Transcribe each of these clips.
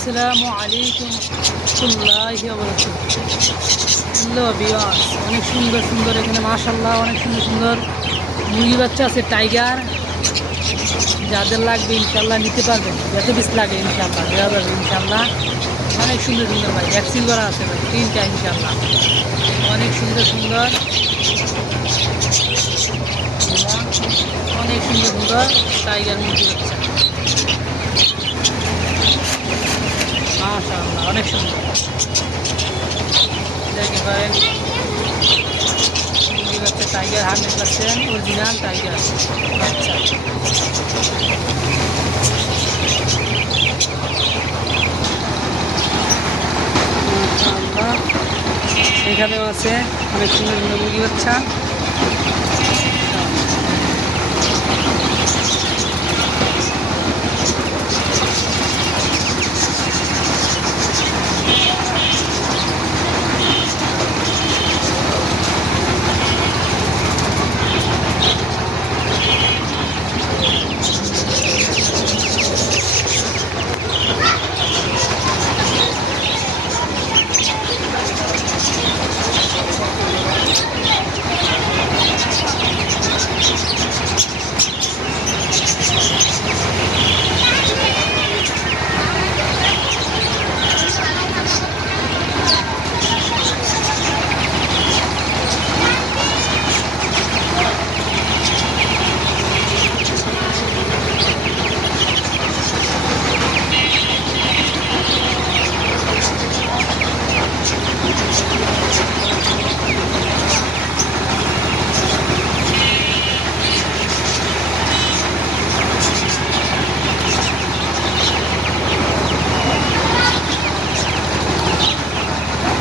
আসসালামু আলাইকুম ওয়া রাহমাতুল্লাহি। অনেক সুন্দর সুন্দর এখানে মাশাআল্লাহ অনেক সুন্দর সুন্দর মুরগি বাচ্চা আছে, টাইগার। যাদের লাগবে ইনশাল্লাহ নিতে পারবেন, যত পিস লাগে ইনশাল্লাহ দেওয়া যাবে ইনশাল্লাহ। অনেক সুন্দর সুন্দর ভাই, ভ্যাকসিন করা আছে ভাই, তিনটা ইনশাল্লাহ। অনেক সুন্দর সুন্দর, অনেক সুন্দর সুন্দর টাইগার মুরগি বাচ্চা, মাশাআল্লাহ অনেক সুন্দর। দেখতে পারেন মুরগি বাচ্চা টাইগার, 100% অরিজিনাল টাইগার বাচ্চা। এখানেও আছে অনেক সুন্দর সুন্দর মুরগি বাচ্চা।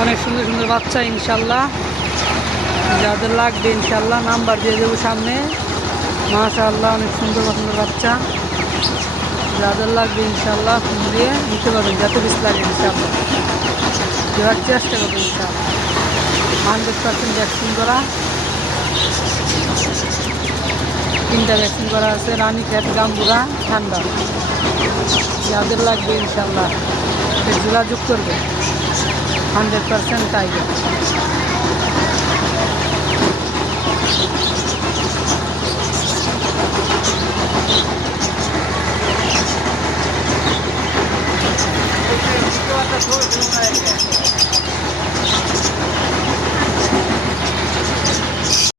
অনেক সুন্দর সুন্দর বাচ্চা ইনশাল্লাহ, যাদের লাগবে ইনশাল্লাহ নাম্বার দিয়ে দেবো সামনে। মাশাআল্লাহ অনেক সুন্দর সুন্দর বাচ্চা, যাদের লাগবে ইনশাল্লাহ ফোন দিয়ে নিতে পারবেন, যত পিস লাগে ইনশাল্লাহ দেওয়ার চেষ্টা করবেন ইনশাল্লাহ। 100% ভ্যাকসিন করা, 3টা ভ্যাকসিন করা আছে, রানী খ্যাট, গাম্বুরা, ঠান্ডা। যাদের লাগবে ইনশাল্লাহ যোগাযোগ করবে। 100% টাইগার।